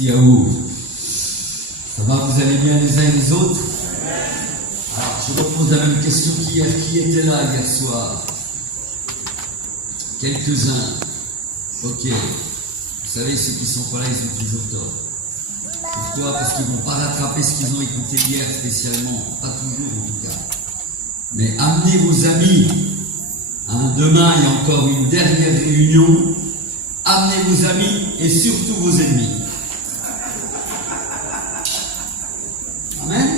Merci à vous. Ça va, vous allez bien les uns et les autres? Alors, je repose la même question qu'hier. Qui était là hier soir? Quelques-uns. Ok. Vous savez, ceux qui sont pas là, ils ont toujours tort. Pourquoi? Parce qu'ils ne vont pas rattraper ce qu'ils ont écouté hier spécialement. Pas toujours en tout cas. Mais amenez vos amis. Demain, il y a encore une dernière réunion. Amenez vos amis et surtout vos ennemis. Amen?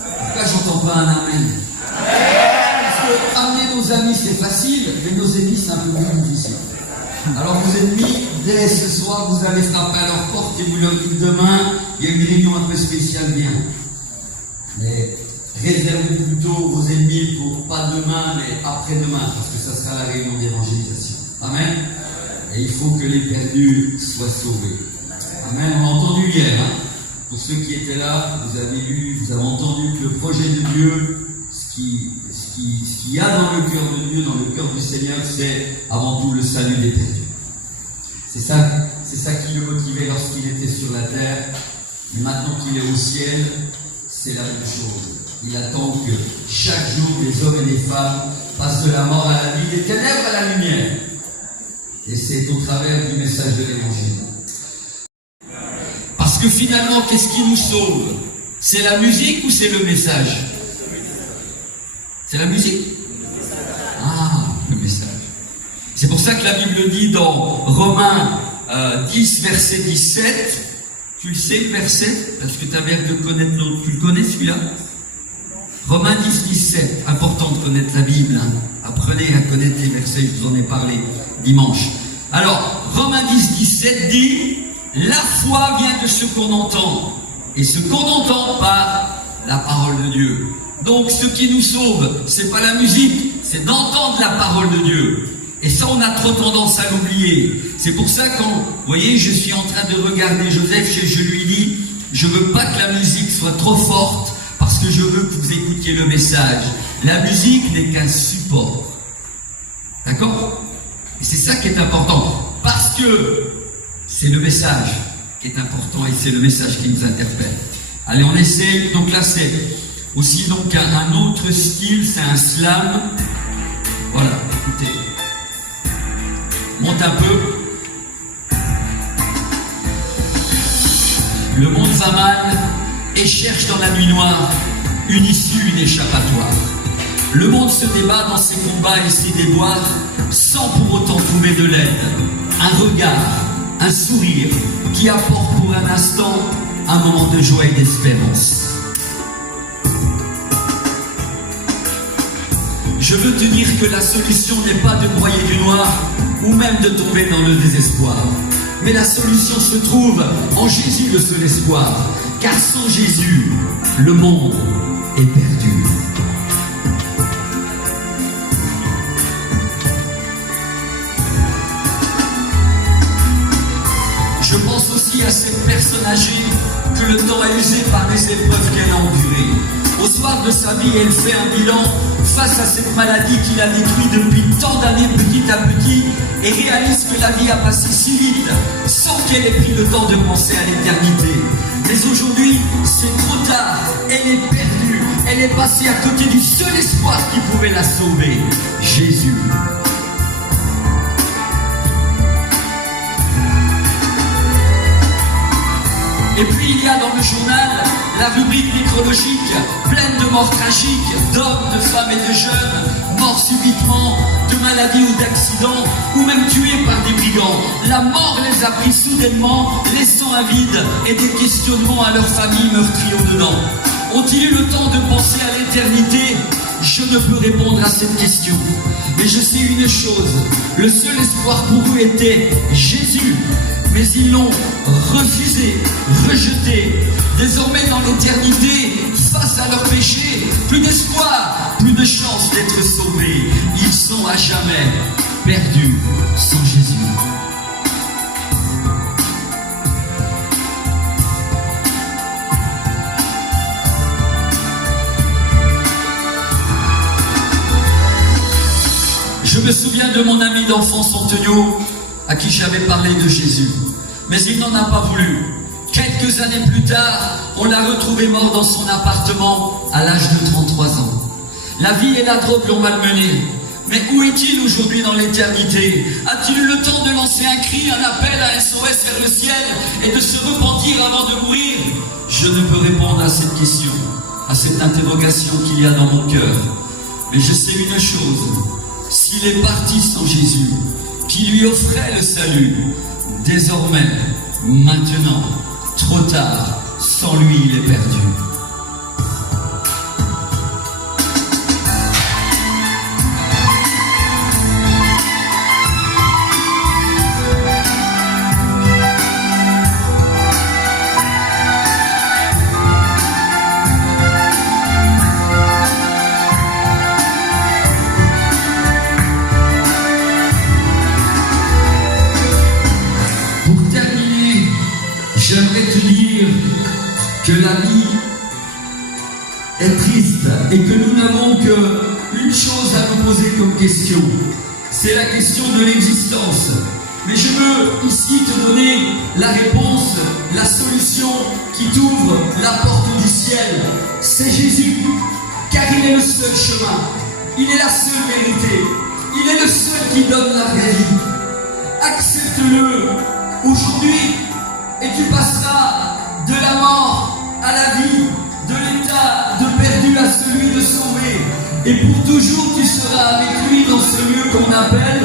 Pourquoi j'entends pas un amen? Parce que amener nos amis c'est facile, mais nos ennemis c'est un peu plus difficile. Alors vos ennemis, dès ce soir, vous allez frapper à leur porte et vous leur dites demain, il y a une réunion un peu spéciale, bien. Mais réservez plutôt vos ennemis pour pas demain, mais après-demain, parce que ça sera la réunion d'évangélisation. Amen. Et il faut que les perdus soient sauvés. Amen. On a entendu hier, pour ceux qui étaient là, vous avez lu, vous avez entendu que le projet de Dieu, ce qu'il y a dans le cœur de Dieu, dans le cœur du Seigneur, c'est avant tout le salut des perdus. C'est ça qui le motivait lorsqu'il était sur la terre. Mais maintenant qu'il est au ciel, c'est la même chose. Il attend que chaque jour, les hommes et les femmes passent de la mort à la vie, des ténèbres à la lumière. Et c'est au travers du message de l'Évangile. Parce que finalement, qu'est-ce qui nous sauve? C'est la musique ou c'est le message? C'est la musique? Ah, le message. C'est pour ça que la Bible dit dans Romains 10, verset 17, tu le sais le verset? Parce que tu as l'air de connaître l'autre. Tu le connais celui-là? Romains 10, 17. Important de connaître la Bible. Apprenez à connaître les versets, je vous en ai parlé dimanche. Alors, Romains 10, 17 dit, la foi vient de ce qu'on entend, et ce qu'on entend par la parole de Dieu. Donc, ce qui nous sauve, c'est pas la musique, c'est d'entendre la parole de Dieu. Et ça, on a trop tendance à l'oublier. C'est pour ça quand, vous voyez, je suis en train de regarder Joseph, je lui dis, je veux pas que la musique soit trop forte, parce que je veux que vous écoutiez le message. La musique n'est qu'un support. D'accord? Et c'est ça qui est important. Parce que c'est le message qui est important et c'est le message qui nous interpelle. Allez, on essaie. Donc là, c'est aussi donc un autre style, c'est un slam. Voilà, écoutez. Monte un peu. Le monde va mal et cherche dans la nuit noire une issue, une échappatoire. Le monde se débat dans ses combats et ses déboires sans pour autant trouver de l'aide. Un regard, un sourire qui apporte pour un instant un moment de joie et d'espérance. Je veux te dire que la solution n'est pas de broyer du noir ou même de tomber dans le désespoir. Mais la solution se trouve en Jésus, le seul espoir. Car sans Jésus, le monde est perdu. Je pense aussi à cette personne âgée que le temps a usée par les épreuves qu'elle a endurées. Au soir de sa vie, elle fait un bilan face à cette maladie qui l'a détruit depuis tant d'années petit à petit et réalise que la vie a passé si vite sans qu'elle ait pris le temps de penser à l'éternité. Mais aujourd'hui, c'est trop tard, elle est perdue, elle est passée à côté du seul espoir qui pouvait la sauver, Jésus. Et puis il y a dans le journal la rubrique nécrologique, pleine de morts tragiques, d'hommes, de femmes et de jeunes, morts subitement, de maladies ou d'accidents, ou même tués par des brigands. La mort les a pris soudainement, laissant un vide et des questionnements à leurs familles meurtries au-dedans. Ont-ils eu le temps de penser à l'éternité? Je ne peux répondre à cette question. Mais je sais une chose, le seul espoir pour eux était Jésus. Mais ils l'ont refusé, rejeté. Désormais dans l'éternité, face à leurs péchés, plus d'espoir, plus de chance d'être sauvés. Ils sont à jamais perdus sans Jésus. Je me souviens de mon ami d'enfance Antonio, à qui j'avais parlé de Jésus. Mais il n'en a pas voulu. Quel quelques années plus tard, on l'a retrouvé mort dans son appartement à l'âge de 33 ans. La vie et la drogue l'ont malmené. Mais où est-il aujourd'hui dans l'éternité? A-t-il eu le temps de lancer un cri, un appel, un SOS vers le ciel et de se repentir avant de mourir? Je ne peux répondre à cette question, à cette interrogation qu'il y a dans mon cœur. Mais je sais une chose, s'il est parti sans Jésus, qui lui offrait le salut, désormais, maintenant, trop tard, sans lui il est perdu. J'aimerais te dire que la vie est triste et que nous n'avons qu'une chose à nous poser comme question. C'est la question de l'existence. Mais je veux ici te donner la réponse, la solution qui t'ouvre la porte du ciel. C'est Jésus, car il est le seul chemin. Il est la seule vérité. Il est le seul qui donne la vraie vie. Accepte-le aujourd'hui. Et tu passeras de la mort à la vie, de l'état de perdu à celui de sauvé. Et pour toujours, tu seras avec lui dans ce lieu qu'on appelle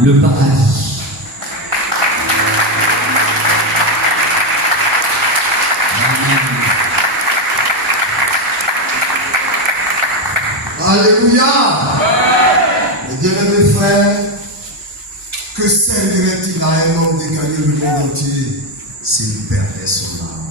le paradis. Alléluia. Bien-aimés frères, que servirait-il à un homme de gagner le monde entier s'il perdait son âme?